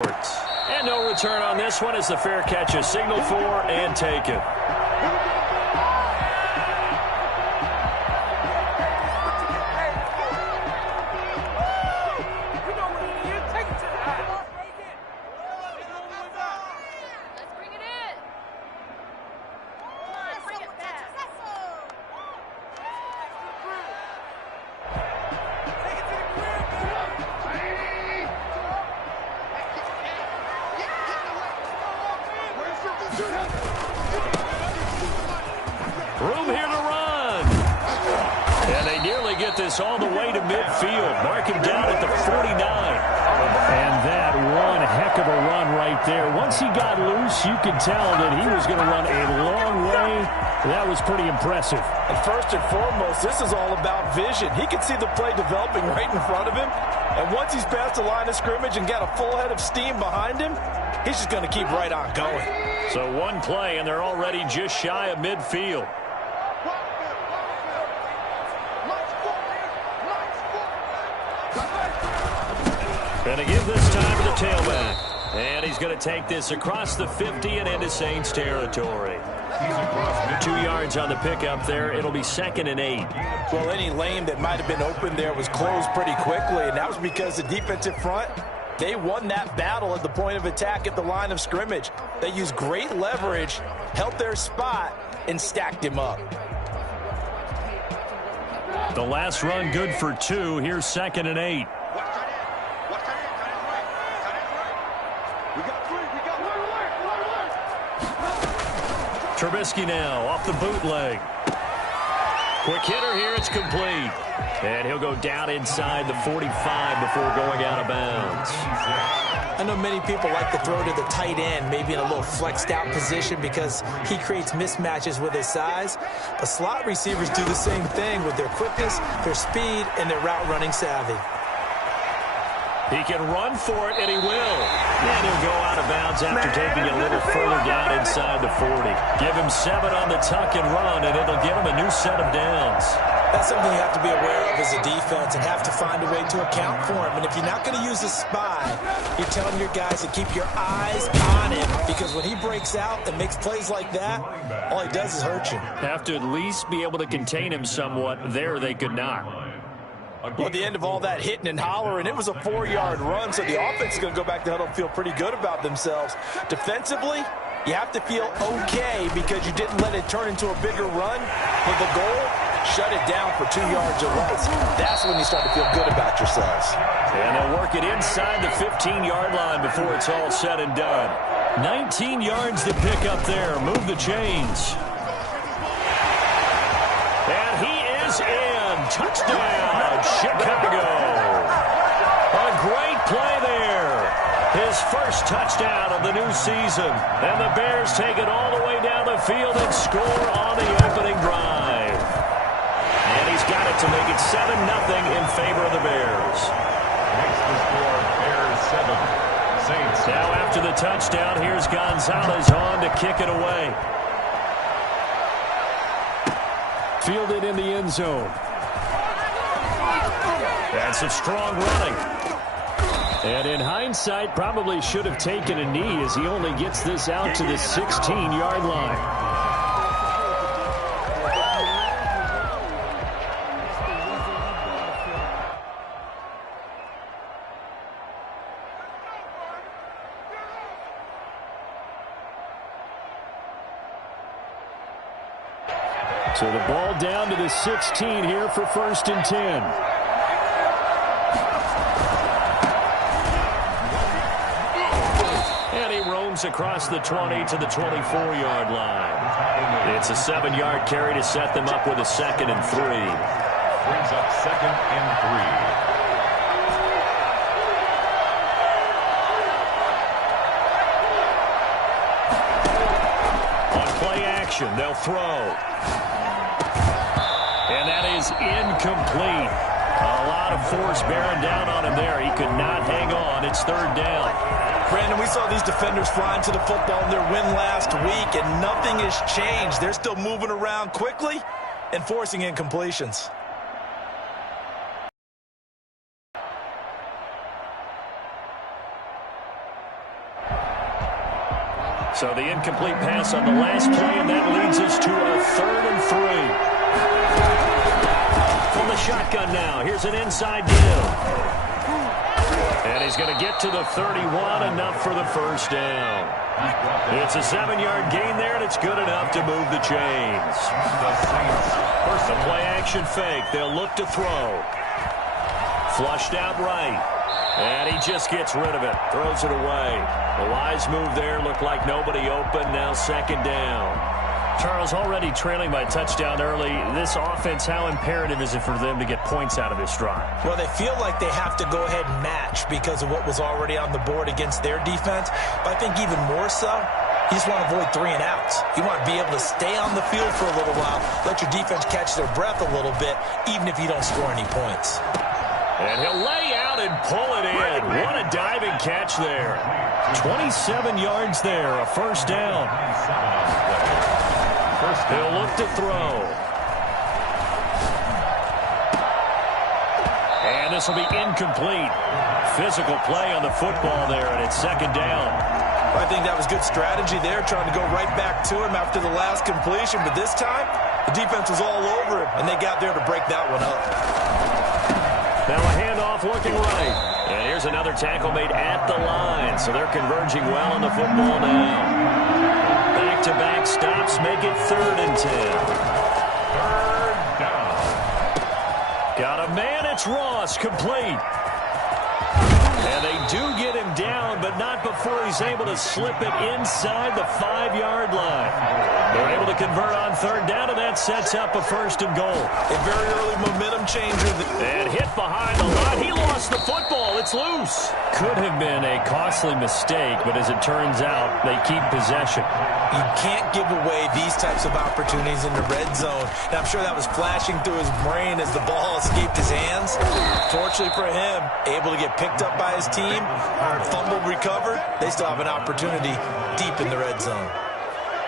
And no return on this one as the fair catch is signaled for and taken. Room here to run. And they nearly get this all the way to midfield. Mark him down at the 49. And that one heck of a run right there. Once he got loose, you could tell that he was going to run a long way. That was pretty impressive. And first and foremost, this is all about vision. He can see the play developing right in front of him. And once he's past the line of scrimmage and got a full head of steam behind him, he's just going to keep right on going. So one play, and they're already just shy of midfield. Going to give this time to the tailback. And he's going to take this across the 50 and into Saints territory. 2 yards on the pickup there. It'll be 2nd and 8. Well, any lane that might have been open there was closed pretty quickly, and that was because the defensive front, they won that battle at the point of attack at the line of scrimmage. They used great leverage, held their spot, and stacked him up. The last run good for 2. Here's 2nd and 8. Trubisky now off the bootleg. Quick hitter here, it's complete. And he'll go down inside the 45 before going out of bounds. I know many people like to throw to the tight end, maybe in a little flexed out position because he creates mismatches with his size. But slot receivers do the same thing with their quickness, their speed, and their route running savvy. He can run for it, and he will. And he'll go out of bounds after taking it a little further down inside the 40. Give him 7 on the tuck and run, and it'll get him a new set of downs. That's something you have to be aware of as a defense and have to find a way to account for him. And if you're not going to use a spy, you're telling your guys to keep your eyes on him, because when he breaks out and makes plays like that, all he does is hurt you. Have to at least be able to contain him somewhat. There they could not. Well, at the end of all that hitting and hollering, it was a 4-yard run, so the offense is going to go back to huddle and feel pretty good about themselves. Defensively, you have to feel okay because you didn't let it turn into a bigger run. But the goal, shut it down for 2 yards or less. That's when you start to feel good about yourselves. And they'll work it inside the 15-yard line before it's all said and done. 19 yards to pick up there. Move the chains. And he is in. Touchdown, Chicago. A great play there. His first touchdown of the new season. And the Bears take it all the way down the field and score on the opening drive. And he's got it to make it 7-0 in favor of the Bears. Makes the score Bears 7. Saints. Now after the touchdown, here's Gonzalez on to kick it away. Fielded in the end zone. And some strong running. And in hindsight, probably should have taken a knee as he only gets this out to the 16-yard line. So the ball down to the 16 here for 1st and 10. Across the 20 to the 24-yard line. It's a 7-yard carry to set them up with a 2nd and 3. Brings up 2nd and 3. On play action, they'll throw. And that is incomplete. A lot of force bearing down on him there. He could not hang on. It's 3rd down. Brandon, we saw these defenders flying to the football in their win last week, and nothing has changed. They're still moving around quickly and forcing incompletions. So the incomplete pass on the last play, and that leads us to a 3rd and 3. From the shotgun now, here's an inside deal. And he's going to get to the 31, enough for the first down. It's a 7-yard gain there, and it's good enough to move the chains. First, a play-action fake. They'll look to throw. Flushed out right. And he just gets rid of it. Throws it away. A wise move there. Looked like nobody open. Now 2nd down. Charles, already trailing by touchdown early. This offense, how imperative is it for them to get points out of this drive? Well, they feel like they have to go ahead and match because of what was already on the board against their defense. But I think even more so, you just want to avoid 3 and outs. You want to be able to stay on the field for a little while, let your defense catch their breath a little bit, even if you don't score any points. And he'll lay out and pull it in. What a diving catch there. 27 yards there, a first down. He'll look to throw. And this will be incomplete. Physical play on the football there, and it's 2nd down. I think that was good strategy there, trying to go right back to him after the last completion. But this time, the defense was all over him, and they got there to break that one up. Now a handoff looking right. And here's another tackle made at the line. So they're converging well on the football now. Back-to-back stops make it 3rd and 10. 3rd down. Got a man, it's Ross, complete. And they do get him down, but not before he's able to slip it inside the 5-yard line. They're able to convert on 3rd down, and that sets up a 1st and goal. A very early momentum changer. And hit behind the line. He lost the football. It's loose. Could have been a costly mistake, but as it turns out, they keep possession. You can't give away these types of opportunities in the red zone. And I'm sure that was flashing through his brain as the ball escaped his hands. Fortunately for him, able to get picked up by his team, fumble recovered. They still have an opportunity deep in the red zone.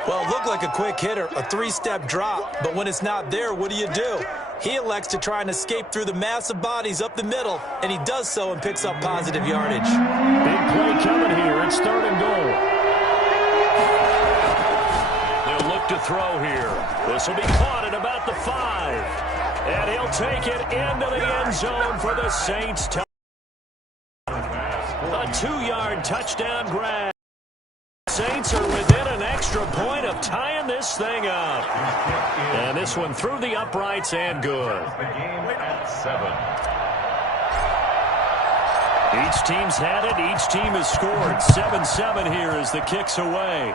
Well, it looked like a quick hitter, a 3-step drop, but when it's not there, what do? He elects to try and escape through the massive bodies up the middle, and he does so and picks up positive yardage. Big play coming here. It's 3rd and goal. They'll look to throw here. This will be caught at about the 5. And he'll take it into the end zone for the Saints. A 2-yard touchdown grab. Saints are within an extra point of tying this thing up. And this one through the uprights and good. The game at 7. Each team's had it. Each team has scored. 7-7 here as the kick's away.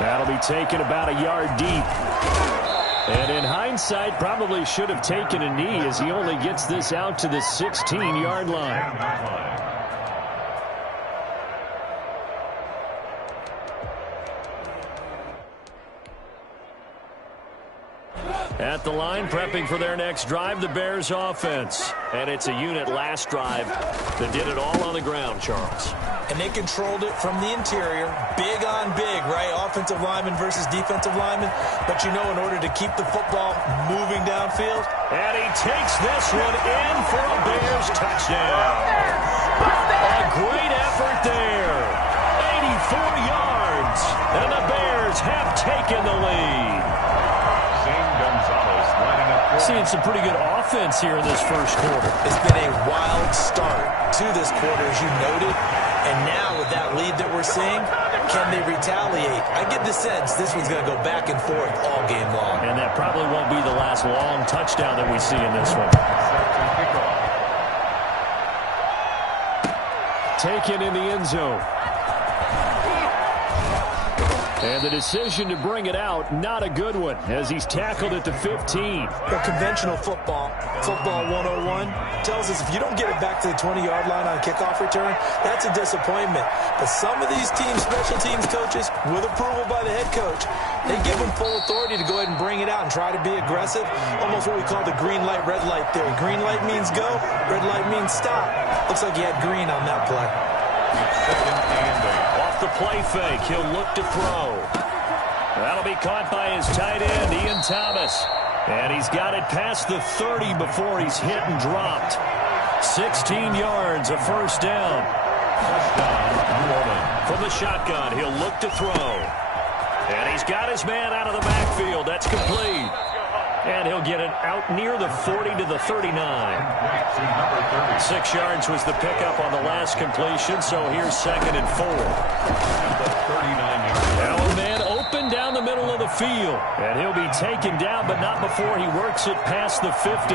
That'll be taken about a yard deep. And in hindsight, probably should have taken a knee as he only gets this out to the 16-yard line. At the line, prepping for their next drive, the Bears offense. And it's a unit last drive that did it all on the ground, Charles. And they controlled it from the interior. Big on big, right? Offensive lineman versus defensive lineman. But you know, in order to keep the football moving downfield. And he takes this one in for a Bears touchdown. A great effort there. 84 yards. And the Bears have taken the lead. Seeing some pretty good offense here in this first quarter. It's been a wild start to this quarter, as you noted. And now with that lead that we're seeing, can they retaliate? I get the sense this one's going to go back and forth all game long. And that probably won't be the last long touchdown that we see in this one. Taken in the end zone. And the decision to bring it out, not a good one, as he's tackled at the 15. Well, conventional football 101, tells us if you don't get it back to the 20-yard line on kickoff return, that's a disappointment. But some of these teams, special teams coaches, with approval by the head coach, they give them full authority to go ahead and bring it out and try to be aggressive, almost what we call the green light, red light theory. Green light means go, red light means stop. Looks like he had green on that play. Off the play fake, he'll look to throw. That'll be caught by his tight end, Ian Thomas. And he's got it past the 30 before he's hit and dropped. 16 yards, a first down. Touchdown, New Orleans. From From the shotgun, he'll look to throw. And he's got his man out of the backfield. That's complete. And he'll get it out near the 40 to the 39. 6 yards was the pickup on the last completion, so here's 2nd and 4. Now a man open down the middle of the field. And he'll be taken down, but not before he works it past the 50.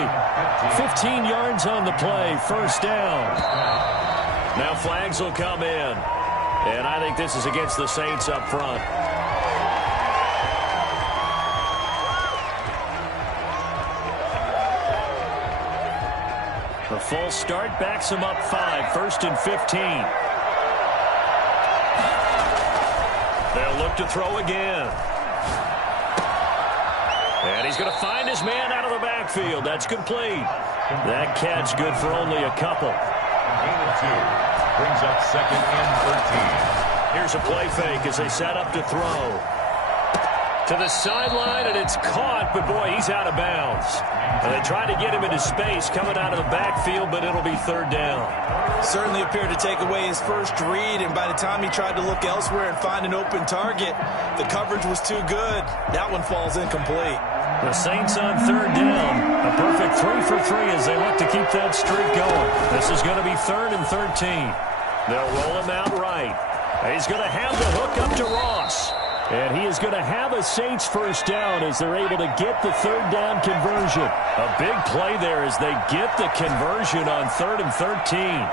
15 yards on the play, 1st down. Now flags will come in. And I think this is against the Saints up front. The false start backs him up 5, 1st and 15. They'll look to throw again. And he's going to find his man out of the backfield. That's complete. That catch good for only a couple. Gain of 2. Brings up 2nd and 13. Here's a play fake as they set up to throw. To the sideline, and it's caught, but boy, he's out of bounds. And they tried to get him into space coming out of the backfield, but it'll be 3rd down. Certainly appeared to take away his first read, and by the time he tried to look elsewhere and find an open target, the coverage was too good. That one falls incomplete. The Saints on 3rd down. A perfect 3 for 3 as they look to keep that streak going. This is going to be 3rd and 13. They'll roll him out right. He's going to have the hook up to Ross. And he is going to have a Saints 1st down as they're able to get the 3rd down conversion. A big play there as they get the conversion on 3rd and 13.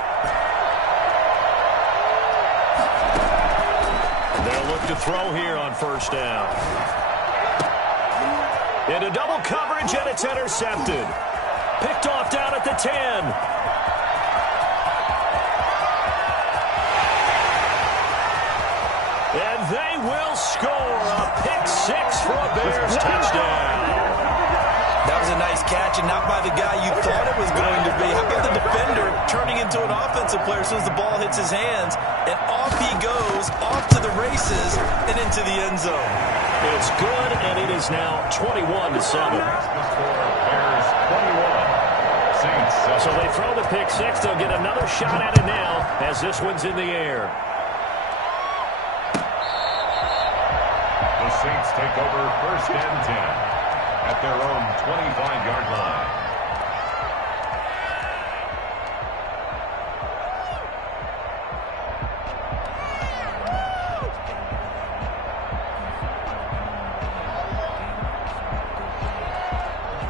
They'll look to throw here on 1st down. Into double coverage, and it's intercepted. Picked off down at the 10. And they will score a pick 6 for a Bears touchdown. That was a nice catch, and not by the guy you thought it was going to be. How about the defender turning into an offensive player as soon as the ball hits his hands, and off he goes, off to the races, and into the end zone. It's good, and it is now 21-7. Bears 21. Saints 7. So they throw the pick 6. They'll get another shot at it now as this one's in the air. The Saints take over 1st and 10 at their own 25-yard line.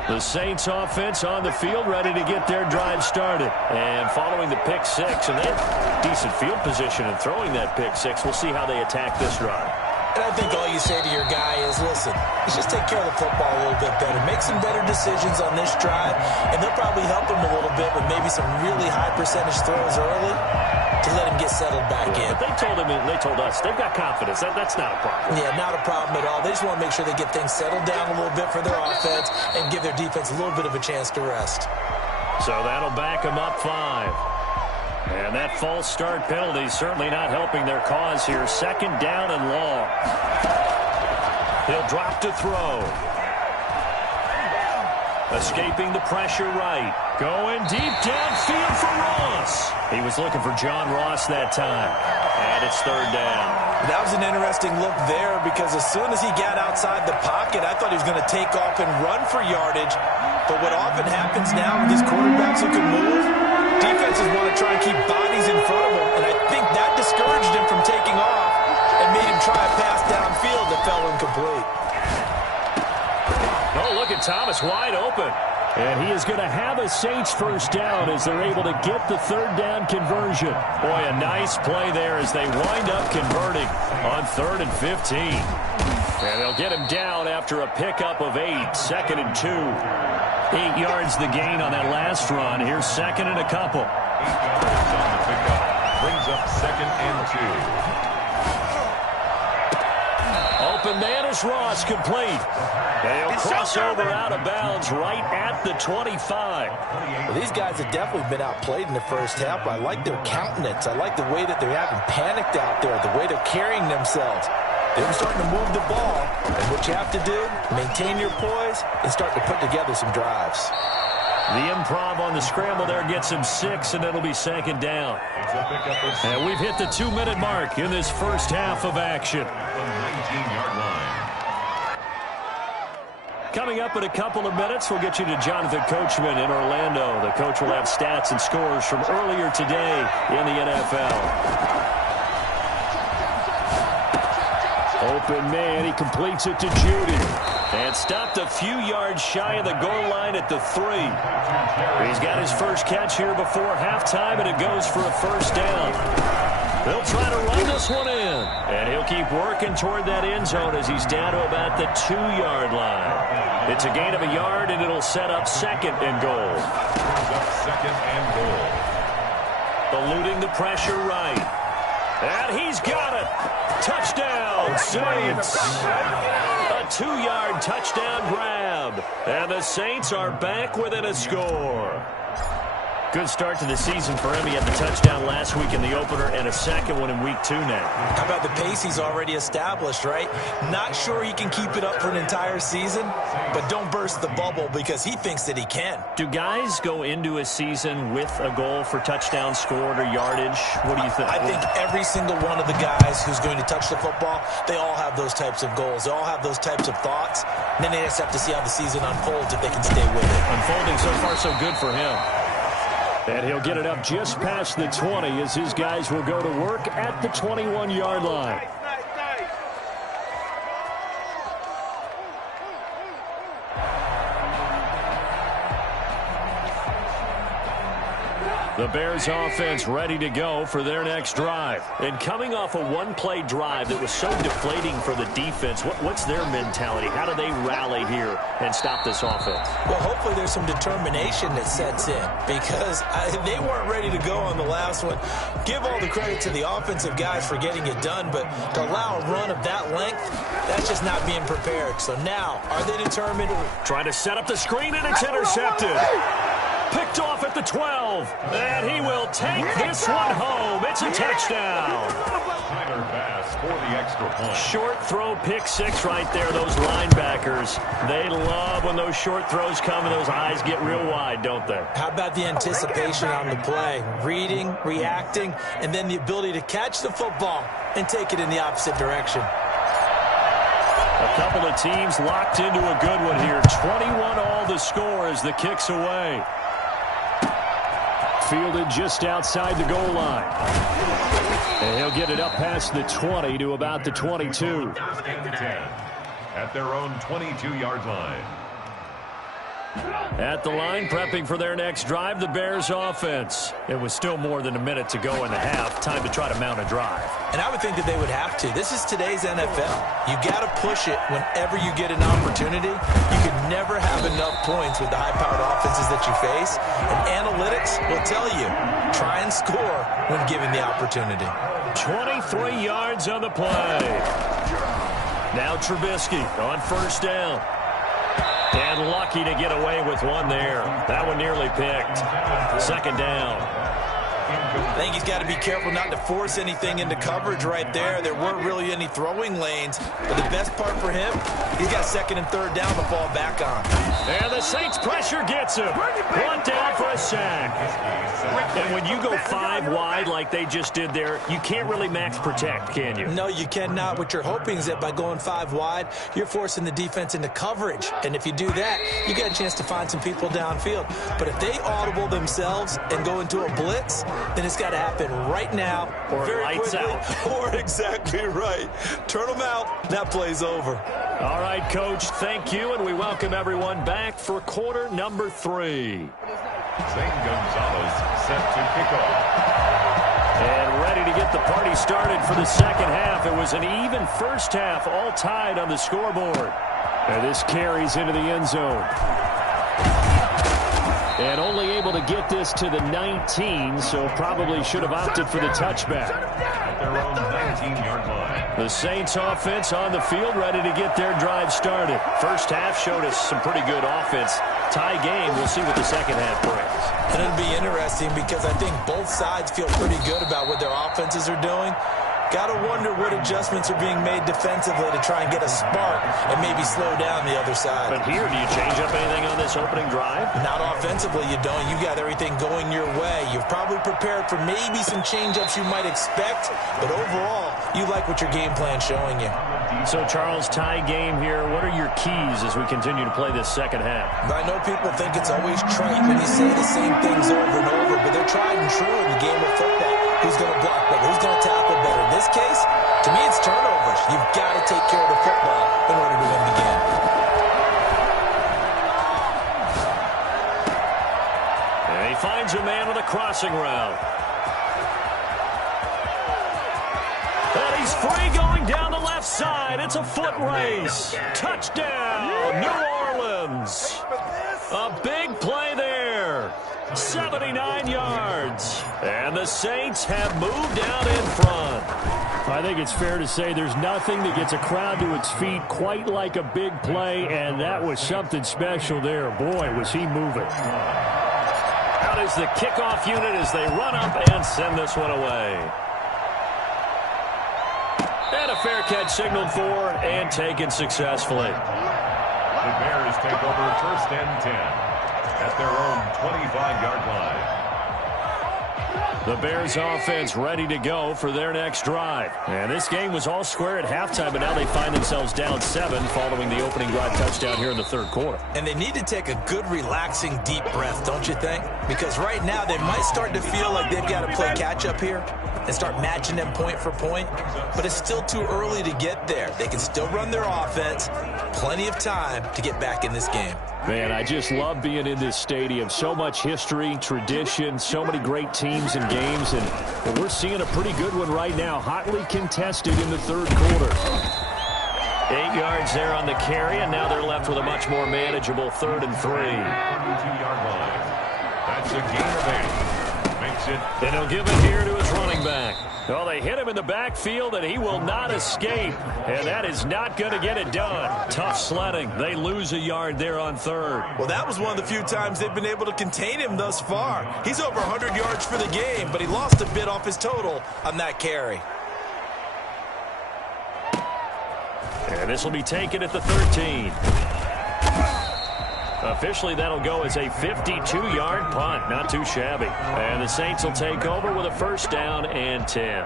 The Saints offense on the field, ready to get their drive started. And following the pick 6, and they have decent field position in throwing that pick 6. We'll see how they attack this drive. And I think all you say to your guy is, listen, let's just take care of the football a little bit better. Make some better decisions on this drive, and they'll probably help him a little bit with maybe some really high percentage throws early to let him get settled back in. But they told us they've got confidence. That's not a problem. Yeah, not a problem at all. They just want to make sure they get things settled down a little bit for their offense and give their defense a little bit of a chance to rest. So that'll back them up 5. And that false start penalty certainly not helping their cause here. 2nd down and long. He'll drop to throw. Escaping the pressure right. Going deep downfield for Ross. He was looking for John Ross that time. And it's 3rd down. That was an interesting look there because as soon as he got outside the pocket, I thought he was going to take off and run for yardage. But what often happens now with these quarterbacks who can move, defenses want to try and keep bodies in front of him, and I think that discouraged him from taking off and made him try a pass downfield that fell incomplete. Oh, look at Thomas wide open. And he is going to have a Saints 1st down as they're able to get the 3rd down conversion. Boy, a nice play there as they wind up converting on 3rd and 15. And they'll get him down after a pickup of 8, 2nd and 2. 8 yards the gain on that last run. Here's 2nd and a couple. 8 yards on the pickup. Brings up 2nd and 2. Open man is Ross, complete. And he'll cross over out of bounds right at the 25. Well, these guys have definitely been outplayed in the first half. I like their countenance. I like the way that they haven't panicked out there, the way they're carrying themselves. They're starting to move the ball, and what you have to do, maintain your poise and start to put together some drives. The improv on the scramble there gets him 6, and it'll be second down. And we've hit the 2-minute mark in this first half of action. 19-yard line. Coming up in a couple of minutes, we'll get you to Jonathan Coachman in Orlando. The coach will have stats and scores from earlier today in the NFL. Open man, he completes it to Judy. And stopped a few yards shy of the goal line at the 3. He's got his first catch here before halftime, and it goes for a first down. They'll try to run this one in. And he'll keep working toward that end zone as he's down to about the 2-yard line. It's a gain of a yard, and it'll set up second and goal. Second and goal. Eluding the pressure right. And he's got it. Touchdown, Saints. A 2-yard touchdown grab. And the Saints are back within a score. Good start to the season for him. He had the touchdown last week in the opener and a second one in week 2 now. How about the pace he's already established, right? Not sure he can keep it up for an entire season, but don't burst the bubble because he thinks that he can. Do guys go into a season with a goal for touchdown scored or yardage? What do you think? I think every single one of the guys who's going to touch the football, they all have those types of goals. They all have those types of thoughts. And then they just have to see how the season unfolds if they can stay with it. Unfolding so far so good for him. And he'll get it up just past the 20 as his guys will go to work at the 21-yard line. The Bears offense ready to go for their next drive. And coming off a one-play drive that was so deflating for the defense, what's their mentality? How do they rally here and stop this offense? Well, hopefully there's some determination that sets in because they weren't ready to go on the last one. Give all the credit to the offensive guys for getting it done, but to allow a run of that length, that's just not being prepared. So now, are they determined? Trying to set up the screen, and it's intercepted. Picked off at the 12, and he will take this one home. It's a touchdown. Tyler Bass for the extra point. Short throw, pick 6 right there. Those linebackers, they love when those short throws come and those eyes get real wide, don't they? How about the anticipation on the play? Reading, reacting, and then the ability to catch the football and take it in the opposite direction. A couple of teams locked into a good one here. 21-all the score as the kick's away. Fielded just outside the goal line. And he'll get it up past the 20 to about the 22. At their own 22-yard line. At the line, prepping for their next drive, the Bears offense. It was still more than a minute to go in the half. Time to try to mount a drive. And I would think that they would have to. This is today's NFL. You got to push it whenever you get an opportunity. You can never have enough points with the high-powered offenses that you face. And analytics will tell you, try and score when given the opportunity. 23 yards on the play. Now Trubisky on first down. And lucky to get away with one there. That one nearly picked. Second down. I think he's got to be careful not to force anything into coverage right there. There weren't really any throwing lanes. But the best part for him, he's got second and third down to fall back on. And the Saints pressure gets him. One down for a sack. And when you go 5 wide like they just did there, you can't really max protect, can you? No, you cannot. What you're hoping is that by going 5 wide, you're forcing the defense into coverage. And if you do that, you get a chance to find some people downfield. But if they audible themselves and go into a blitz, then it's got to happen right now. Or very lights quickly, out. Or exactly right. Turn them out. That play's over. All right, Coach, thank you. And we welcome everyone back for quarter number 3. Zane Gonzalez set to kick off. And ready to get the party started for the second half. It was an even first half, all tied on the scoreboard. And this carries into the end zone. And only able to get this to the 19, so probably should have opted for the touchback. At their own 19-yard line. The Saints offense on the field, ready to get their drive started. First half showed us some pretty good offense. Tie game, we'll see what the second half brings. And it'll be interesting because I think both sides feel pretty good about what their offenses are doing. Got to wonder what adjustments are being made defensively to try and get a spark and maybe slow down the other side. But here, do you change up anything on this opening drive? Not offensively, you don't. You got everything going your way. You've probably prepared for maybe some change-ups you might expect, but overall, you like what your game plan's showing you. So, Charles, tie game here. What are your keys as we continue to play this second half? I know people think it's always trite when you say the same things over and over, but they're tried and true in the game of football. Who's going to block better? Who's going to tackle better? In this case, to me, it's turnovers. You've got to take care of the football in order to win the game. And he finds a man with a crossing route. And he's free going down the left side. It's a foot race. Touchdown, New Orleans. A big play there. 79 yards. And the Saints have moved out in front. I think it's fair to say there's nothing that gets a crowd to its feet quite like a big play, and that was something special there. Boy, was he moving. Out is the kickoff unit as they run up and send this one away. And a fair catch signaled for and taken successfully. The Bears take over 1st and 10 at their own 25-yard line. The Bears offense ready to go for their next drive. And this game was all square at halftime, but now they find themselves down 7 following the opening drive touchdown here in the third quarter. And they need to take a good, relaxing, deep breath, don't you think? Because right now they might start to feel like they've got to play catch-up here and start matching them point for point. But it's still too early to get there. They can still run their offense. Plenty of time to get back in this game. Man, I just love being in this stadium. So much history, tradition, so many great teams and games, and we're seeing a pretty good one right now, hotly contested in the third quarter. 8 yards there on the carry, and now they're left with a much more manageable 3rd and 3. 32-yard line. That's a gain of 8. Makes it. And he'll give it here to his running back. Well, they hit him in the backfield, and he will not escape. And that is not going to get it done. Tough sledding. They lose a yard there on 3rd. Well, that was one of the few times they've been able to contain him thus far. He's over 100 yards for the game, but he lost a bit off his total on that carry. And this will be taken at the 13. Officially, that'll go as a 52-yard punt. Not too shabby. And the Saints will take over with a 1st down and 10.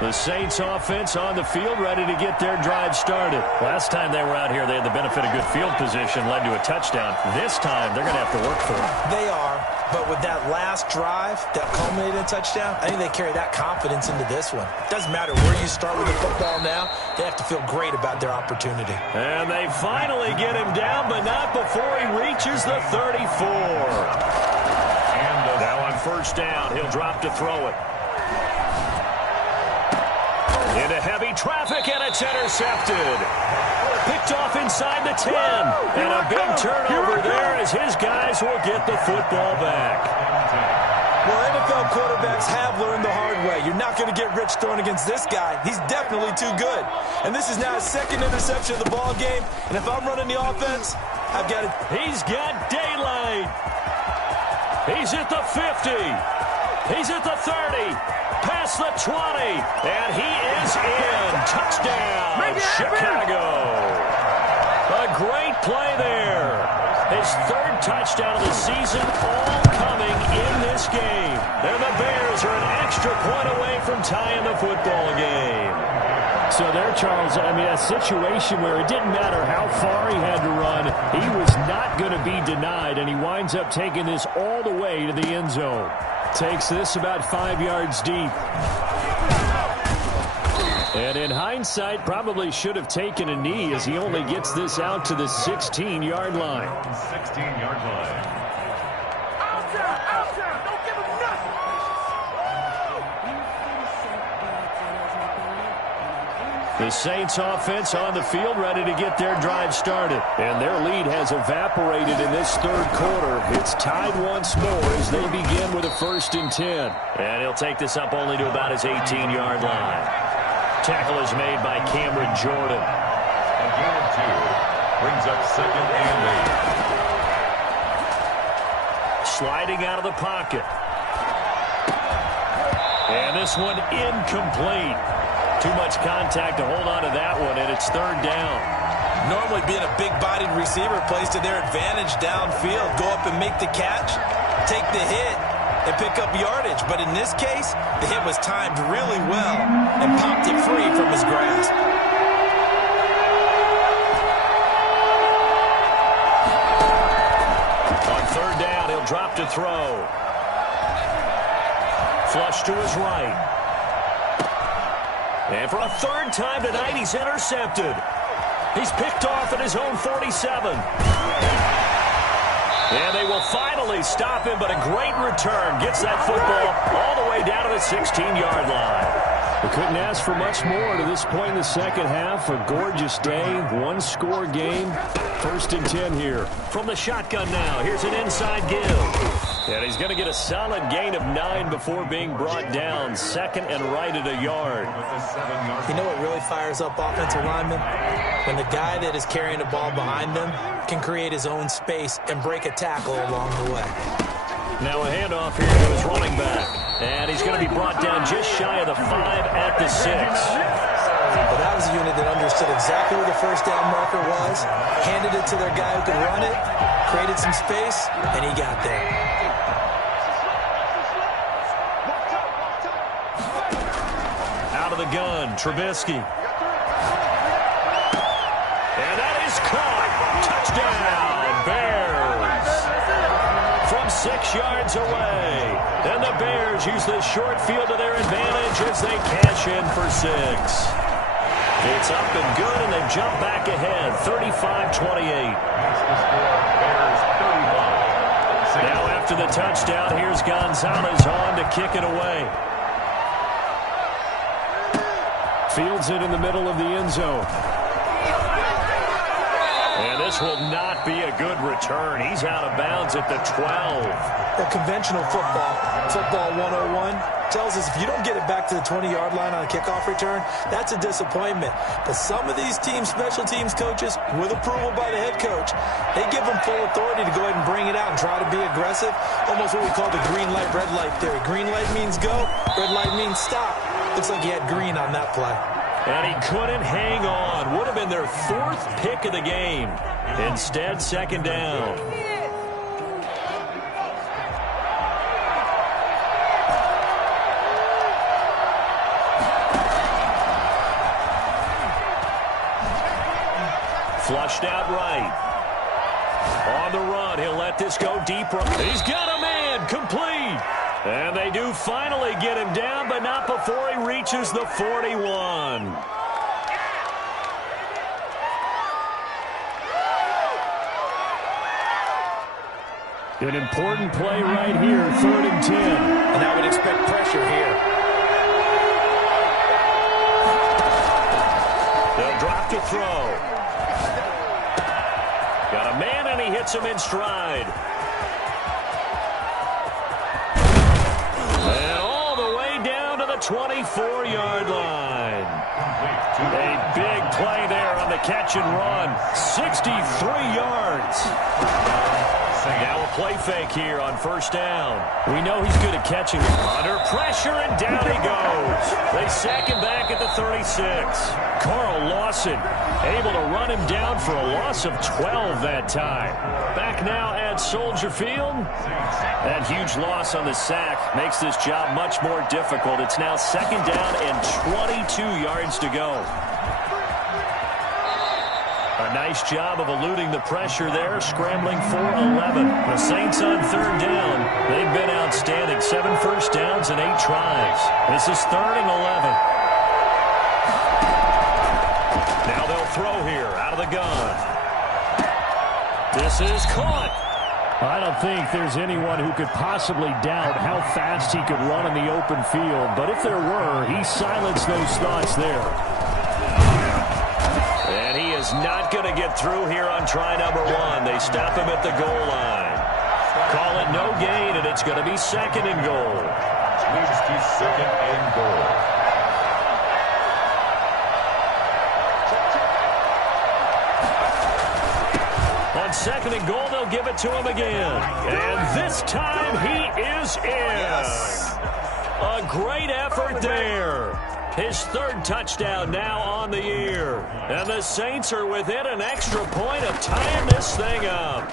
The Saints offense on the field ready to get their drive started. Last time they were out here, they had the benefit of good field position, led to a touchdown. This time, they're going to have to work for it. They are, but with that last drive that culminated in a touchdown, I think they carry that confidence into this one. Doesn't matter where you start with the football now, they have to feel great about their opportunity. And they finally get him down, but not before he reaches the 34. And now on 1st down, he'll drop to throw it. Into heavy traffic, and it's intercepted. Picked off inside the 10. And a big turnover there as his guys will get the football back. Well, NFL quarterbacks have learned the hard way. You're not going to get rich throwing against this guy. He's definitely too good. And this is now his 2nd interception of the ball game. And if I'm running the offense, I've got it. He's got daylight. He's at the 50. He's at the 30. Past the 20. And he is in. Touchdown, Chicago. A great play there. His 3rd touchdown of the season, all coming in this game. And the Bears are an extra point away from tying the football game. So there, Charles, I mean, a situation where it didn't matter how far he had to run, he was not going to be denied, and he winds up taking this all the way to the end zone. Takes this about 5 yards deep. And in hindsight, probably should have taken a knee as he only gets this out to the 16-yard line. 16-yard line. Don't give him nothing. The Saints offense on the field ready to get their drive started. And their lead has evaporated in this 3rd quarter. It's tied once more as they begin with a 1st and 10. And he'll take this up only to about his 18-yard line. Tackle is made by Cameron Jordan. A gain of 2 brings up 2nd and 8. Sliding out of the pocket. And this one incomplete. Too much contact to hold on to that one, and it's third down. Normally being a big-bodied receiver plays to their advantage downfield. Go up and make the catch, take the hit, and pick up yardage. But in this case, the hit was timed really well and popped it free from his grasp. On third down, he'll drop to throw. Flush to his right. And for a third time tonight, he's intercepted. He's picked off at his own 47. And they will finally stop him, but a great return. Gets that football all the way down to the 16-yard line. We couldn't ask for much more to this point in the second half. A gorgeous day, one-score game. 1st and 10 here. From the shotgun now, here's an inside give. And he's going to get a solid gain of 9 before being brought down. 2nd and right at a yard. You know what really fires up offensive linemen? When the guy that is carrying the ball behind them can create his own space and break a tackle along the way. Now a handoff here to his running back. And he's going to be brought down just shy of the 5 at the 6. But that was a unit that understood exactly where the first down marker was, handed it to their guy who could run it, created some space, and he got there. Out of the gun, Trubisky. And that is caught. Touchdown, Bears. From 6 yards away. And the Bears use the short field to their advantage as they cash in for 6. It's up and good, and they jump back ahead, 35-28. Now after the touchdown, here's Gonzalez on to kick it away. Fields it in the middle of the end zone. And this will not be a good return. He's out of bounds at the 12. A conventional football 101, tells us if you don't get it back to the 20-yard line on a kickoff return, that's a disappointment. But some of these teams, special teams coaches, with approval by the head coach, they give them full authority to go ahead and bring it out and try to be aggressive. Almost what we call the green light, red light theory. Green light means go, red light means stop. Looks like he had green on that play. And he couldn't hang on. Would have been their 4th pick of the game. Instead, 2nd down. Flushed out right. On the run, he'll let this go deeper. He's got a man, complete. And they do finally get him down, but not before he reaches the 41. An important play right here, 3rd and 10. And I would expect pressure here. They'll drop to throw. Got a man, and he hits him in stride. And all the way down to the 24-yard line. A big play there on the catch and run. 63 yards. Now a play fake here on 1st down. We know he's good at catching it. Under pressure, and down he goes. They sack him back at the 36. Carl Lawson able to run him down for a loss of 12 that time. Back now at Soldier Field. That huge loss on the sack makes this job much more difficult. It's now 2nd down and 22 yards to go. A nice job of eluding the pressure there, scrambling for 11. The Saints on 3rd down. They've been outstanding. 7 first downs and 8 tries. This is 3rd and 11. Now they'll throw here out of the gun. This is caught. I don't think there's anyone who could possibly doubt how fast he could run in the open field. But if there were, he silenced those thoughts there. And he is not going to get through here on try number 1. They stop him at the goal line. Call it no gain, and it's going to be 2nd and goal. Moves to 2nd and goal. On 2nd and goal, they'll give it to him again. And this time he is in. A A great effort there. His third touchdown now on the year. And the Saints are within an extra point of tying this thing up.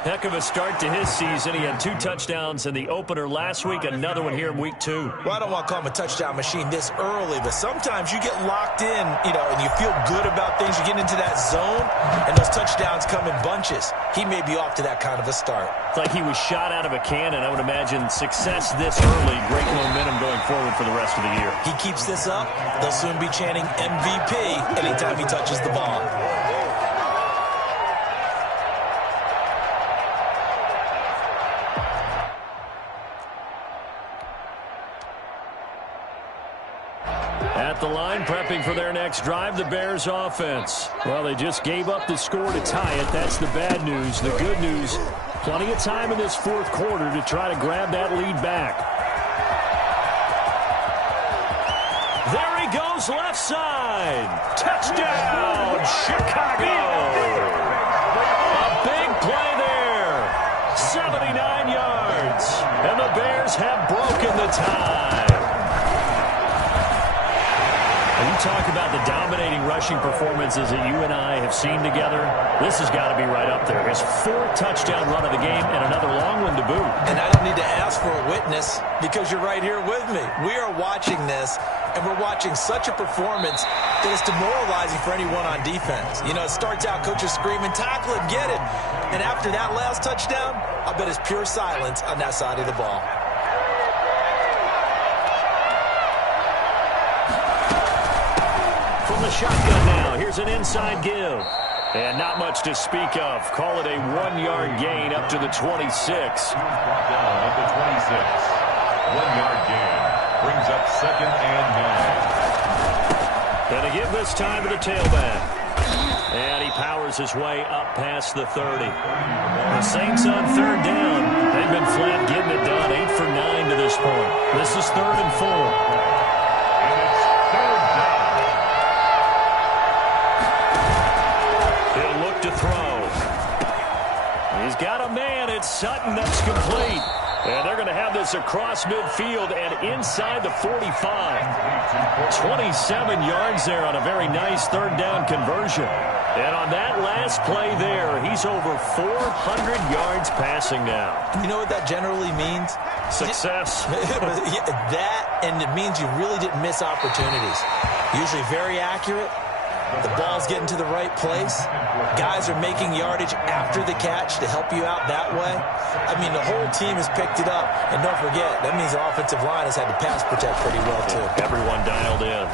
Heck of a start to his season. He had 2 touchdowns in the opener last week, another one here in week 2. Well, I don't want to call him a touchdown machine this early, but sometimes you get locked in, and you feel good about things. You get into that zone, and those touchdowns come in bunches. He may be off to that kind of a start. It's like he was shot out of a cannon. I would imagine success this early, great momentum going forward for the rest of the year. He keeps this up, they'll soon be chanting MVP anytime he touches the ball. At the line, prepping for their next drive, the Bears offense. Well, they just gave up the score to tie it. That's the bad news. The good news, plenty of time in this fourth quarter to try to grab that lead back. There he goes, left side. Touchdown, Chicago. A big play there. 79 yards. And the Bears have broken the tie. When you talk about the dominating rushing performances that you and I have seen together, this has got to be right up there. His 4th touchdown run of the game and another long one to boot. And I don't need to ask for a witness because you're right here with me. We are watching this, and we're watching such a performance that is demoralizing for anyone on defense. It starts out coaches screaming, tackle it, get it. And after that last touchdown, I bet it's pure silence on that side of the ball. From the shotgun now, here's an inside give. And not much to speak of. Call it a 1-yard gain up to the 26. Down at the 26. 1-yard gain. Brings up 2nd and 9. And to give this time to the tailback. And he powers his way up past the 30. The Saints on 3rd down. They've been flat getting it done. 8 for 9 to this point. This is 3rd and 4. He's got a man. It's Sutton that's complete. And they're going to have this across midfield and inside the 45. 27 yards there on a very nice 3rd down conversion. And on that last play there, he's over 400 yards passing now. You know what that generally means? Success. That, and it means you really didn't miss opportunities. Usually very accurate. The ball's getting to the right place. Guys are making yardage after the catch to help you out that way. I mean, the whole team has picked it up. And don't forget, that means the offensive line has had to pass protect pretty well, too. Everyone dialed in.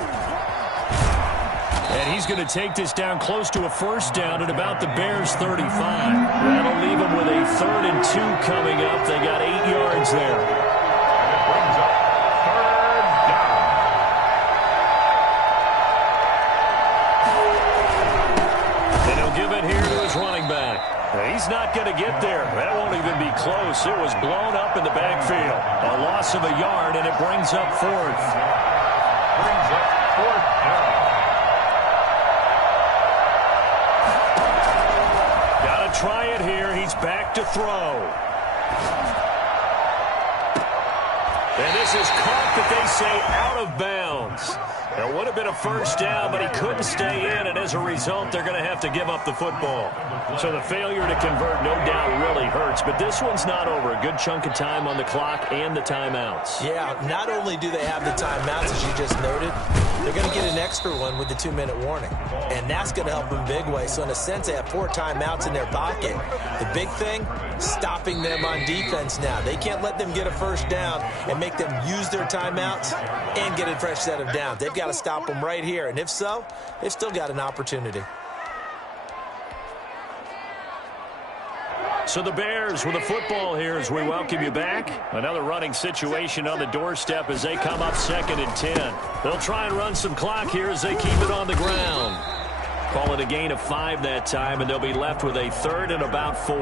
And he's going to take this down close to a 1st down at about the Bears' 35. That'll leave them with a 3rd and 2 coming up. They got 8 yards there. Brings up 3rd down. And he'll give it here to his running back. He's not going to get there. That won't even be close. It was blown up in the backfield. A loss of a yard, and it brings up 4th. Brings up 4th down. Got to try it here. He's back to throw. And this is caught, that they say, out of bounds. It would have been a 1st down, but he couldn't stay in, and as a result, they're going to have to give up the football. So the failure to convert, no doubt, really hurts, but this one's not over. A good chunk of time on the clock and the timeouts. Yeah, not only do they have the timeouts, as you just noted, they're going to get an extra one with the 2-minute warning, and that's going to help them big way. So in a sense, they have 4 timeouts in their pocket. The big thing, stopping them on defense now. They can't let them get a 1st down and make them use their timeouts and get a fresh set of downs. They've got to stop them right here, and if so, they've still got an opportunity. So the Bears with the football here as we welcome you back. Another running situation on the doorstep as they come up 2nd and 10. They'll try and run some clock here as they keep it on the ground. Call it a gain of 5 that time, and they'll be left with a 3rd and about 4.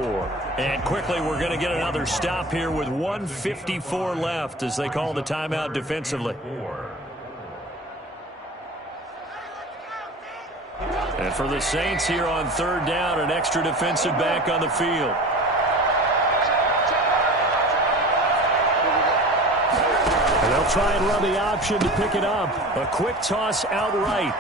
And quickly, we're going to get another stop here with 1:54 left as they call the timeout defensively. And for the Saints here on 3rd down, an extra defensive back on the field. And they'll try and run the option to pick it up. A quick toss outright.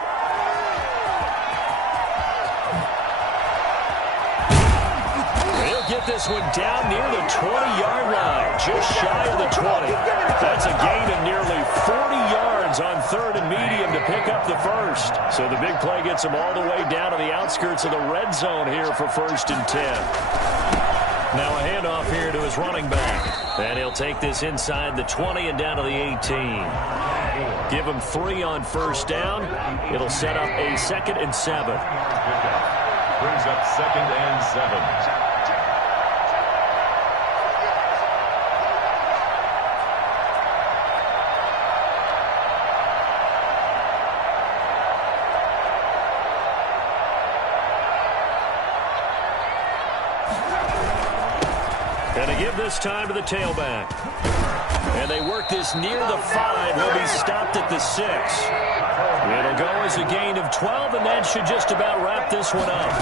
He'll get this one down near the 20-yard line, just shy of the 20. That's a gain of nearly 40 yards on third and medium to pick up the first. So the big play gets him all the way down to the outskirts of the red zone here for 1st and 10. Now a handoff here to his running back. And he'll take this inside the 20 and down to the 18. Give him 3 on 1st down. It'll set up a 2nd and 7. Brings up 2nd and 7. And to give this time to the tailback. And they work this near the 5. He'll be stopped at the 6. It'll go as a gain of 12, and that should just about wrap this one up.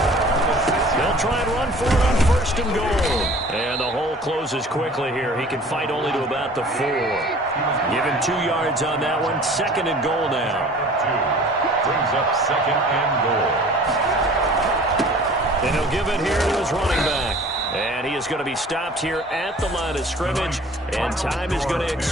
They'll try and run for it on 1st and goal. And the hole closes quickly here. He can fight only to about the 4. Give him 2 yards on that one. 2nd and goal now. Brings up 2nd and goal. And he'll give it here to his running back. And he is going to be stopped here at the line of scrimmage, and time is going to expire.